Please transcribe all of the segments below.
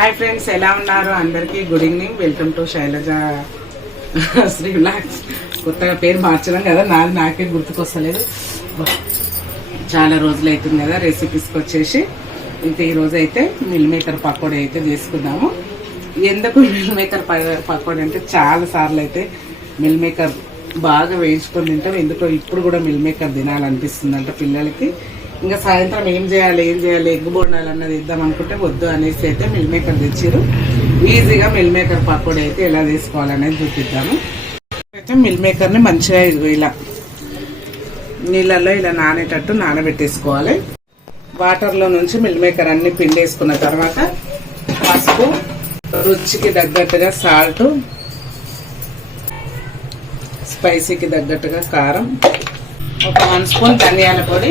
Hi friends ఎలా ఉన్నారు? అందరికీ good evening. Welcome to Shailaja శ్రీలాక్స్ కొత్తగా పేరు మార్చడం కదా నాది నాకే గుర్తుకొస్తలేదు. చాలా రోజులు అవుతుంది కదా రెసిపీస్కి వచ్చేసి. ఇంకా ఈరోజు అయితే మిల్ మేకర్ పకోడీ అయితే చేసుకుందాము. ఎందుకు మిల్ మేకర్ పకోడీ అంటే చాలా సార్లు అయితే మిల్ మేకర్ బాగా వేయించుకొని తింటాం. ఎందుకో ఇప్పుడు కూడా మిల్ మేకర్ తినాలనిపిస్తుంది అంట పిల్లలకి. ఇంకా సాయంత్రం ఏం చేయాలి ఏం చేయాలి ఎగ్ బోండాలు అన్నది ఇద్దాం అనుకుంటే వద్దు అనేసి అయితే మిల్ మేకర్ తెచ్చారు ఈజీగా మిల్ మేకర్ పకోడీ అయితే ఎలా తీసుకోవాలనేది చూపిద్దాము. అయితే మిల్ మేకర్ని మంచిగా ఇలా నీళ్ళల్లో ఇలా నానేటట్టు నానబెట్టేసుకోవాలి. వాటర్లో నుంచి మిల్ మేకర్ అన్ని పిండేసుకున్న తర్వాత పసుపు రుచికి తగ్గట్టుగా సాల్ట్ స్పైసీకి తగ్గట్టుగా కారం ఒక వన్ స్పూన్ ధనియాల పొడి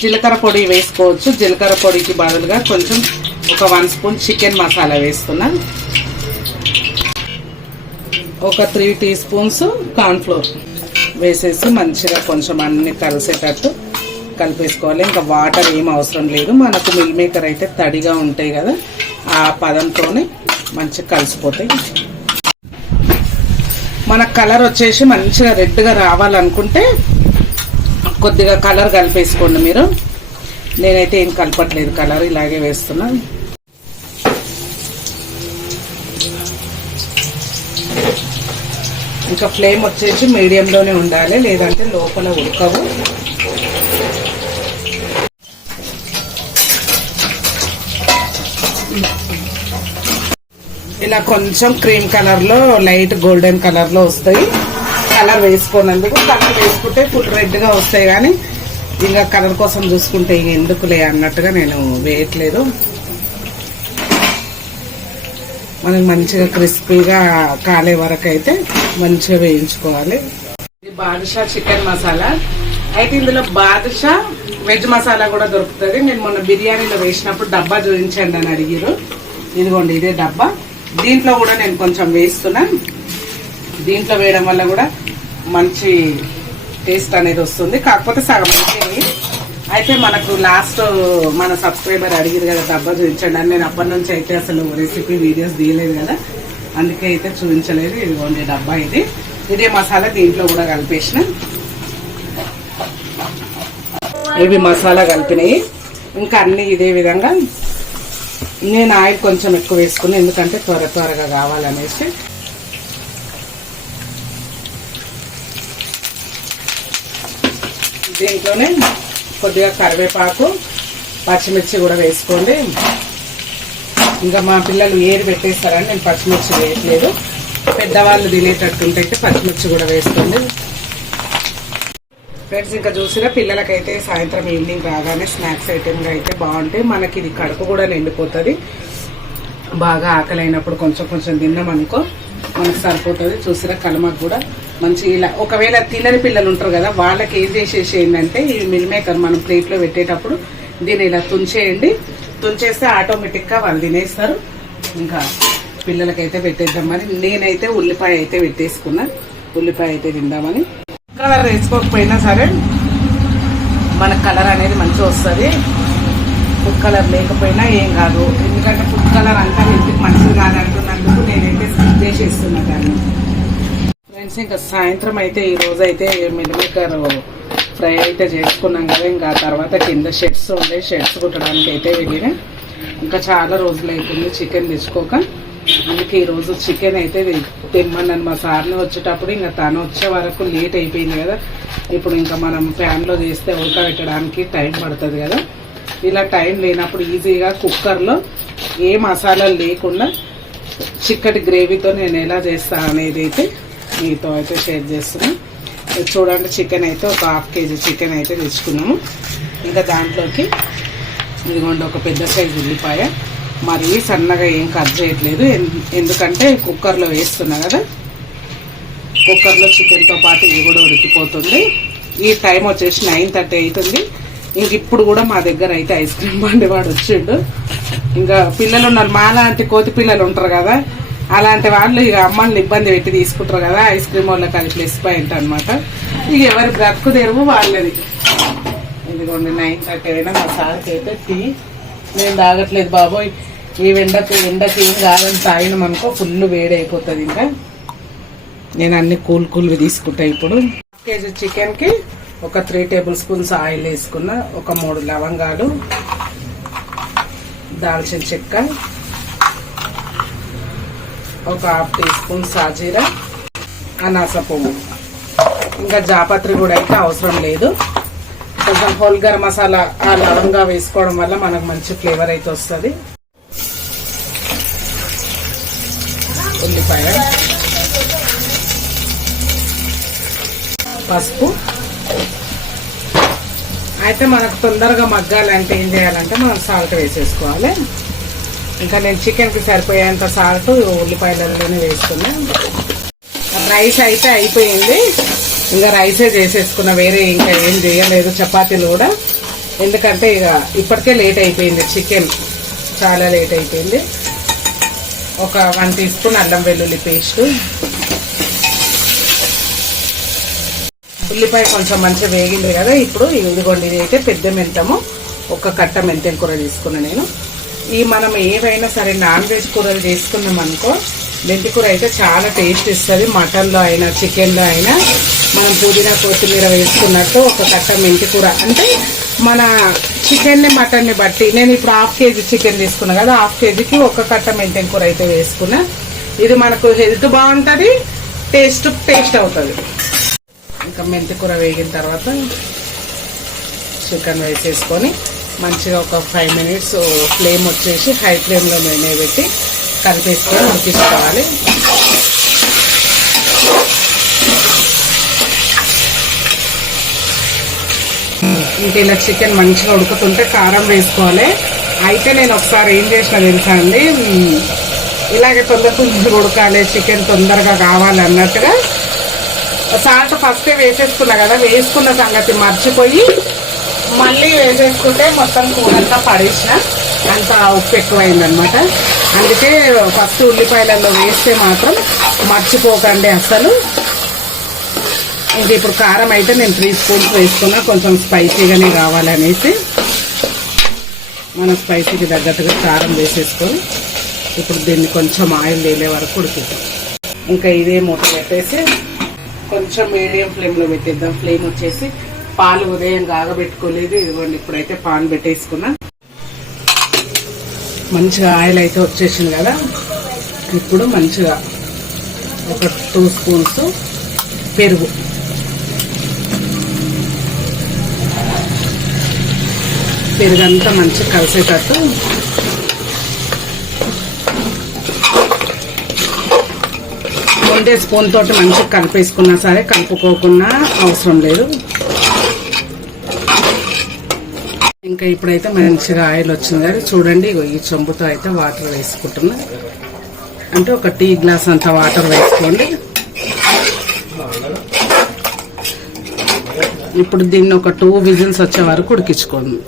జీలకర్ర పొడి వేసుకోవచ్చు. జీలకర్ర పొడికి బదులుగా కొంచెం ఒక వన్ స్పూన్ చికెన్ మసాలా వేస్తున్నా ఒక త్రీ టీ స్పూన్స్ కార్న్ఫ్లోర్ వేసేసి మంచిగా కొంచెం అన్ని కలిసేటట్టు కలిపేసుకోవాలి. ఇంకా వాటర్ ఏం అవసరం లేదు. మనకు మిల్ మేకర్ అయితే తడిగా ఉంటాయి కదా ఆ పదంతోనే మంచిగా కలిసిపోతాయి. మన కలర్ వచ్చేసి మంచిగా రెడ్గా రావాలనుకుంటే కొద్దిగా కలర్ కలిపేసుకోండి మీరు. నేనైతే ఏం కలపట్లేదు కలర్ ఇలాగే వేస్తున్నా. ఇంకా ఫ్లేమ్ వచ్చేసి మీడియంలోనే ఉండాలి లేదంటే లోపల ఉడకవు. ఇలా కొంచెం క్రీమ్ కలర్లో లైట్ గోల్డెన్ కలర్లో వస్తాయి. కలర్ వేసుకోనందుకు కలర్ వేసుకుంటే ఫుల్ రెడ్గా వస్తాయి కానీ ఇంకా కలర్ కోసం చూసుకుంటే ఎందుకులే అన్నట్టుగా నేను వేయట్లేదు. మనకి మంచిగా క్రిస్పీగా కాలే వరకు అయితే మంచిగా వేయించుకోవాలి. ఇది బాదుషా చికెన్ మసాలా. అయితే ఇందులో బాదుషా వెజ్ మసాలా కూడా దొరుకుతుంది. నేను మొన్న బిర్యానీలో వేసినప్పుడు డబ్బా చూపించండి అని అడిగిరు ఇదిగోండి ఇదే డబ్బా. దీంట్లో కూడా నేను కొంచెం వేస్తున్నాను. దీంట్లో వేయడం వల్ల కూడా మంచి టేస్ట్ అనేది వస్తుంది. కాకపోతే సగం అయిపోయింది. అయితే మనకు లాస్ట్ మన సబ్స్క్రైబర్ అడిగింది కదా డబ్బా చూపించండి అని. నేను అప్పటి నుంచి అయితే అసలు రెసిపీ వీడియోస్ తీయలేదు కదా. అందుకే అయితే చూపించలేదు. ఇదిగోండి డబ్బా ఇది. ఇదే మసాలా దీంట్లో కూడా కలిపేసిన. ఇవి మసాలా కలిపినాయి. ఇంకా అన్ని ఇదే విధంగా. నేను ఆయిల్ కొంచెం ఎక్కువ వేసుకుని ఎందుకంటే త్వర త్వరగా కావాలనేసి. దీంట్లోనే కొద్దిగా కరివేపాకు పచ్చిమిర్చి కూడా వేసుకోండి. ఇంకా మా పిల్లలు ఏరు పెట్టేస్తారని నేను పచ్చిమిర్చి వేయట్లేదు. పెద్దవాళ్ళు తినేటట్టుంటే పచ్చిమిర్చి కూడా వేసుకోండి. ఫ్రెండ్స్ ఇంకా చూసినా పిల్లలకైతే సాయంత్రం ఈవినింగ్ రాగానే స్నాక్స్ ఐటెంగా అయితే బాగుంటాయి. మనకి ఇది కడుపు కూడా నిండిపోతుంది. బాగా ఆకలి అయినప్పుడు కొంచెం కొంచెం తిన్నాం అనుకో మనకు సరిపోతుంది. చూసినా కలమకు కూడా మంచి ఇలా ఒకవేళ తినని పిల్లలు ఉంటారు కదా వాళ్ళకి ఏం చేసేసి ఏంటంటే ఈ మిల్ మేకర్ మనం ప్లేట్లో పెట్టేటప్పుడు దీన్ని ఇలా తుంచేయండి. తుంచేస్తే ఆటోమేటిక్గా వాళ్ళు తినేస్తారు. ఇంకా పిల్లలకైతే పెట్టేద్దామని నేనైతే ఉల్లిపాయ అయితే పెట్టేసుకున్నా. ఉల్లిపాయ అయితే తిందామని. కలర్ వేసుకోకపోయినా సరే మన కలర్ అనేది మంచిగా వస్తుంది. ఫుడ్ కలర్ లేకపోయినా ఏం కాదు. ఎందుకంటే ఫుడ్ కలర్ అంతా ఇంటికి మంచిది కాదంటున్నందుకు నేనైతే స్కిప్ చేసేస్తున్నా దాన్ని. ఇంకా సాయంత్రం అయితే ఈ రోజు అయితే మిల్మేకర్ ఫ్రై అయితే చేసుకున్నాం కదా. ఇంకా తర్వాత కింద షెడ్స్ ఉండే షెడ్స్ కుట్టడానికి అయితే వెళ్ళిన. ఇంకా చాలా రోజులు అవుతుంది చికెన్ తెచ్చుకోక. అందుకే ఈ రోజు చికెన్ అయితే తెమ్మన్నాను మా సార్ని వచ్చేటప్పుడు. ఇంకా తను వచ్చే వరకు లేట్ అయిపోయింది కదా. ఇప్పుడు ఇంకా మనం ఫ్యాన్లో చేస్తే ఉడకబెట్టడానికి టైం పడుతుంది కదా. ఇలా టైం లేనప్పుడు ఈజీగా కుక్కర్లో ఏ మసాలాలు లేకుండా చిక్కటి గ్రేవీతో నేను ఎలా చేస్తా అనేది అయితే మీతో అయితే షేర్ చేస్తున్నాం. చూడండి చికెన్ అయితే ఒక హాఫ్ కేజీ చికెన్ అయితే తెచ్చుకున్నాము. ఇంకా దాంట్లోకి ఇదిగోండి ఒక పెద్ద సైజు ఉల్లిపాయ. మరీ సన్నగా ఏం కట్ చేయట్లేదు. ఎన్- ఎందుకంటే కుక్కర్లో వేస్తున్నా కదా. కుక్కర్లో చికెన్తో పాటు ఇది కూడా ఉడికిపోతుంది. ఈ టైం వచ్చేసి నైన్ థర్టీ అవుతుంది. ఇంక ఇప్పుడు కూడా మా దగ్గర అయితే ఐస్ క్రీమ్ బండి వాడు వచ్చిండు. ఇంకా పిల్లలు ఉన్నారు. మాలాంటి కోతి పిల్లలు ఉంటారు కదా అలాంటి వాళ్ళు ఇక అమ్మల్ని ఇబ్బంది పెట్టి తీసుకుంటారు కదా ఐస్ క్రీమ్ వాళ్ళకి అది ప్లస్ పాయింట్ అనమాట ఇక ఎవరు బ్రతుకు తెరువు వాళ్ళది. ఇదిగోండి నైన్ థర్టీ అయినా మా సార్కి అయితే టీ నేను తాగట్లేదు బాబోయ్. ఈ ఎండకు ఎండకి ఏం కాదని తాగినాం అనుకో ఫుల్ వేడి అయిపోతుంది ఇంకా. నేను అన్ని కూల్ కూల్వి తీసుకుంటా ఇప్పుడు. కేజీ చికెన్కి ఒక త్రీ టేబుల్ స్పూన్స్ ఆయిల్ వేసుకున్న ఒక మూడు లవంగాలు దాల్చిన చెక్క ఒక హాఫ్ టీ స్పూన్ సాజీరా అనాస పువ్వు. ఇంకా జాపత్రి కూడా అయితే అవసరం లేదు. కొంచెం హోల్ గరం మసాలా ఆ లవంగా వేసుకోవడం వల్ల మనకు మంచి ఫ్లేవర్ అయితే వస్తుంది. ఉల్లిపాయ. పసుపు. అయితే మనకు తొందరగా మగ్గాలంటే ఏం చేయాలంటే మనం సాల్ట్ వేసేసుకోవాలి. ఇంకా నేను చికెన్కి సరిపోయేంత సాల్ట్ ఉల్లిపాయలలోనే వేసుకున్నా. రైస్ అయితే అయిపోయింది. ఇంకా రైసే చేసేసుకున్నా వేరే ఇంకా ఏం చేయలేదు చపాతీలు కూడా. ఎందుకంటే ఇక ఇప్పటికే లేట్ అయిపోయింది చికెన్. చాలా లేట్ అయిపోయింది. ఒక వన్ టీ స్పూన్ అల్లం వెల్లుల్లి పేస్ట్. ఉల్లిపాయ కొంచెం మంచిగా వేగింది కదా ఇప్పుడు. ఇదిగోండి ఇది అయితే పెద్ద మెంతము. ఒక కట్ట మెంతెం కూర తీసుకున్నాను నేను. ఈ మనం ఏవైనా సరే నాన్ వెజ్ కూరలు చేసుకున్నాం అనుకో మెంతి కూర అయితే చాలా టేస్ట్ ఇస్తుంది. మటన్లో అయినా చికెన్లో అయినా మనం పుదీనా కొత్తిమీర వేసుకున్నట్టు ఒక కట్ట మెంతి కూర. అంటే మన చికెన్ని మటన్ని బట్టి నేను ఇప్పుడు హాఫ్ కేజీ చికెన్ తీసుకున్నా కదా హాఫ్ కేజీకి ఒక కట్ట మెంతెం కూర అయితే వేసుకున్నా. ఇది మనకు హెల్త్ బాగుంటుంది టేస్ట్ టేస్ట్ అవుతుంది. ఇంకా మెంతి కూర వేగిన తర్వాత చికెన్ వేసేసుకొని మంచిగా ఒక ఫైవ్ మినిట్స్ ఫ్లేమ్ వచ్చేసి హై ఫ్లేమ్లో నూనె పెట్టి కలిపేసుకొని ఉడికించుకోవాలి. ఇంకా ఇలా చికెన్ మంచిగా ఉడుకుతుంటే కారం వేసుకోవాలి. అయితే నేను ఒకసారి ఏం చేసిన తెలుసా అండి? ఇలాగే తొందర తొందరగా ఉడకాలి చికెన్ తొందరగా కావాలి అన్నట్టుగా. సాల్ట్ ఫస్టే వేసేసుకున్నా కదా వేసుకున్న సంగతి మర్చిపోయి మళ్ళీ వేసేసుకుంటే మొత్తం కూరంతా పడేసిన. అంత ఉప్పు ఎక్కువైందనమాట అందుకే ఫస్ట్ ఉల్లిపాయలలో వేస్తే మాత్రం మర్చిపోకండి అసలు ఇంక ఇప్పుడు కారం అయితే నేను త్రీ స్పూన్స్ వేసుకున్నా. కొంచెం స్పైసీగానే కావాలనేసి మన స్పైసీకి తగ్గట్టుగా కారం వేసేసుకొని ఇప్పుడు దీన్ని కొంచెం ఆయిల్ వేలే వరకు ఉడికిద్దాం. ఇంకా ఇదే మూత పెట్టేసి కొంచెం మీడియం ఫ్లేమ్లో పెట్టేద్దాం. ఫ్లేమ్ వచ్చేసి పాలు ఉదయం కాగబెట్టుకోలేదు. ఇదిగోండి ఇప్పుడైతే పాన్ పెట్టేసుకున్నా. మంచిగా ఆయిల్ అయితే వచ్చేసింది కదా. ఇప్పుడు మంచిగా ఒక టూ స్పూన్స్ పెరుగు. పెరుగంతా మంచిగా కలిసేటట్టు వండే స్పూన్ తోటి మంచిగా కలిపేసుకున్నా సరే కలుపుకోకున్నా అవసరం లేదు. ఇంకా ఇప్పుడైతే మంచిగా ఆయిల్ వచ్చింది కదా చూడండి ఈ చెంబుతో అయితే వాటర్ వేసుకుంటున్నా. అంటే ఒక టీ గ్లాస్ అంత వాటర్ వేసుకోండి. ఇప్పుడు దీన్ని ఒక టూ విజిల్స్ వచ్చే వరకు ఉడికించుకోండి.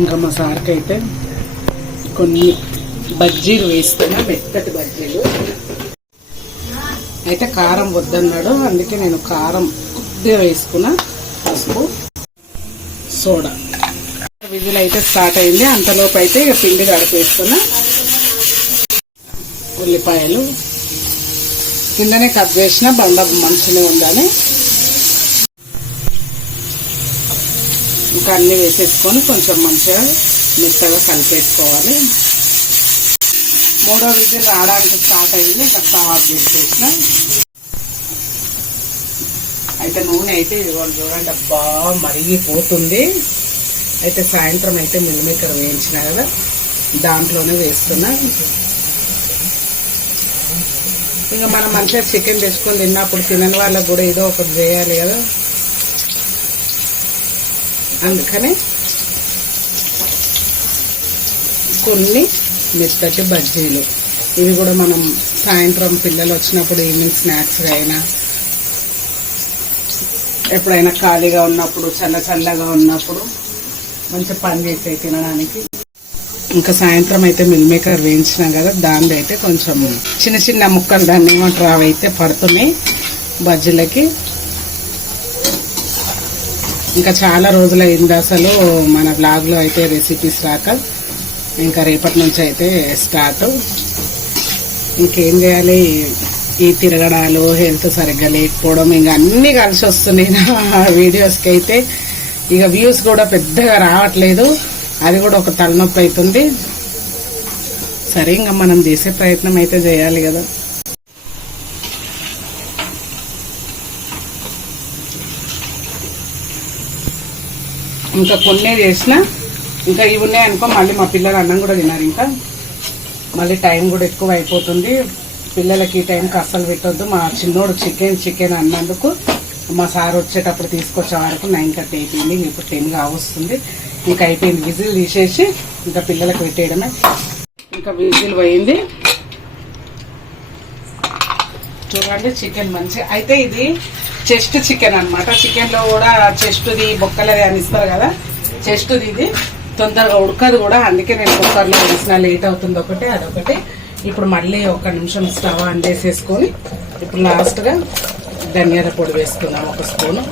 ఇంకా మా సార్కి అయితే కొన్ని బజ్జీలు వేస్తున్నా మెత్తటి బజ్జీలు. అయితే కారం వద్దన్నాడు. అందుకే నేను కారం కొద్దిగా వేసుకున్న. పసుపు సోడా. విజిల్ అయితే స్టార్ట్ అయింది. అంతలోపు అయితే ఇక పిండి గడిపేస్తున్నా ఉల్లిపాయలు. కిందనే కట్ చేసిన బండ మంచిగా ఉండాలి. ఇంకా అన్ని వేసేసుకొని కొంచెం మంచిగా మెత్తగా కలిపేసుకోవాలి. మూడో విజిల్ రావడానికి స్టార్ట్ అయింది. ఇంకా స్టవ్ ఆఫ్ చేసేసిన. అయితే నూనె అయితే ఇదిగోండి చూడండి అబ్బా మరిగిపోతుంది అయితే సాయంత్రం అయితే మిల్లిమేకర్ వేయించిన కదా దాంట్లోనే వేస్తున్నా. ఇంకా మనం మంచిగా చికెన్ తెచ్చుకొని తిన్నప్పుడు తినని వాళ్ళకి కూడా ఏదో ఒకటి చేయాలి కదా. అందుకని కొన్ని మెత్తటి బజ్జీలు ఇవి కూడా మనం సాయంత్రం పిల్లలు వచ్చినప్పుడు ఈవినింగ్ స్నాక్స్ అయినా ఎప్పుడైనా ఖాళీగా ఉన్నప్పుడు చల్ల చల్లగా ఉన్నప్పుడు మంచి పని చేసే తినడానికి. ఇంకా సాయంత్రం అయితే మిల్ మేకర్ వేయించినాం కదా దాని అయితే కొంచెం చిన్న చిన్న ముక్కలు దాన్ని ఏమంటారు అవి అయితే పడుతున్నాయి బజ్జీలకి. ఇంకా చాలా రోజులైంది అసలు మన బ్లాగ్లో అయితే రెసిపీస్ రాక. ఇంకా రేపటి నుంచి అయితే స్టార్ట్ ఇంకేం చేయాలి? ఈ తిరగడాలు హెల్త్ సరిగ్గా లేకపోవడం ఇంకా అన్నీ కలిసి వస్తున్నాయి నా వీడియోస్కి అయితే. ఇక వ్యూస్ కూడా పెద్దగా రావట్లేదు. అది కూడా ఒక తలనొప్పి అవుతుంది సరే ఇంకా మనం చేసే ప్రయత్నం అయితే చేయాలి కదా. ఇంకా కొన్ని చేసినా ఇంకా ఇవి ఉన్నాయి అనుకో మళ్ళీ మా పిల్లలు అన్నం కూడా తిన్నారు ఇంకా. మళ్ళీ టైం కూడా ఎక్కువ అయిపోతుంది. పిల్లలకి ఈ టైంకి అస్సలు పెట్టొద్దు. మా చిన్నోడు చికెన్ చికెన్ అన్నందుకు మా సార్ వచ్చేటప్పుడు తీసుకొచ్చే వరకు నైన్ థర్టీ అయిపోయింది. ఇప్పుడు టెన్ వస్తుంది. ఇంకా అయిపోయింది. విజిల్ తీసేసి ఇంకా పిల్లలకు పెట్టేయడమే. ఇంకా విజిల్ పోయింది. చూడండి చికెన్ మంచి అయితే ఇది చెస్ట్ చికెన్ అనమాట చికెన్లో కూడా చెస్ట్ది బొక్కలది అని ఇస్తారు కదా. చెస్ట్ది ఇది. తొందరగా ఉడకదు కూడా. అందుకే నేను కుక్కర్లో వేసిన లేట్ అవుతుంది ఒకటి అదొకటి. ఇప్పుడు మళ్ళీ ఒక నిమిషం స్టవ్ ఆన్ చేసేసుకొని ఇప్పుడు లాస్ట్గా ధనియాల పొడి వేసుకుందాం ఒక స్పూను.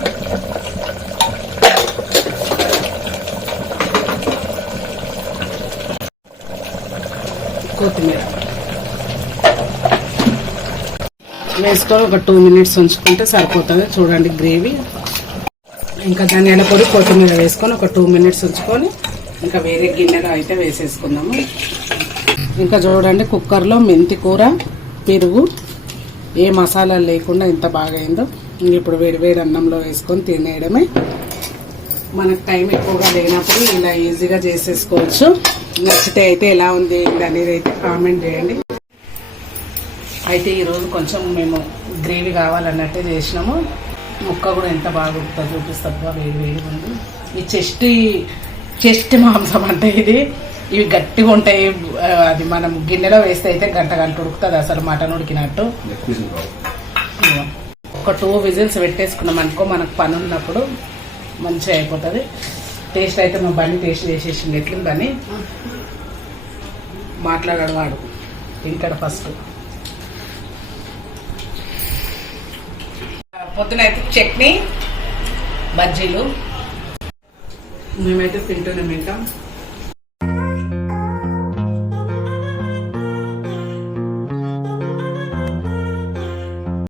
కొత్తిమీర. వేసుకొని ఒక టూ మినిట్స్ ఉంచుకుంటే సరిపోతుంది. చూడండి గ్రేవీ. ఇంకా ధనియాల పొడి కొత్తిమీర వేసుకొని ఒక టూ మినిట్స్ ఉంచుకొని ఇంకా వేరే గిన్నెలో అయితే వేసేసుకుందాము. ఇంకా చూడండి కుక్కర్లో మెంతి కూర పెరుగు ఏ మసాలా లేకుండా ఎంత బాగా అయిందో. ఇంక ఇప్పుడు వేడి వేడి అన్నంలో వేసుకొని తినేయడమే. మనకు టైం ఎక్కువగా లేనప్పుడు ఇలా ఈజీగా చేసేసుకోవచ్చు. నచ్చితే అయితే ఎలా ఉంది అనేది అయితే కామెంట్ చేయండి. అయితే ఈరోజు కొంచెం మేము గ్రేవీ కావాలన్నట్టే చేసినాము. ముక్క కూడా ఎంత బాగా ఉడుకుతుందో చూపిస్తా వేడి వేడి ఉంది. ఈ చెస్ట్ చెస్ట్ మాంసం అంటే ఇది. ఇవి గట్టిగా ఉంటాయి. అది మనం గిన్నెలో వేస్తే అయితే గంట గంట ఉడుకుతుంది అసలు మటన్ ఉడికినట్టు. ఒక టూ విజిల్స్ పెట్టేసుకున్నాం అనుకో మనకు పని ఉన్నప్పుడు మంచిగా అయిపోతుంది. టేస్ట్ అయితే మా బండి టేస్ట్ చేసేసింది ఎట్లుందని మాట్లాడాడు వాడు. తింటాడు ఫస్ట్. పొద్దున అయితే చట్నీ బజ్జీలు మేమైతే తింటూనే తింటాం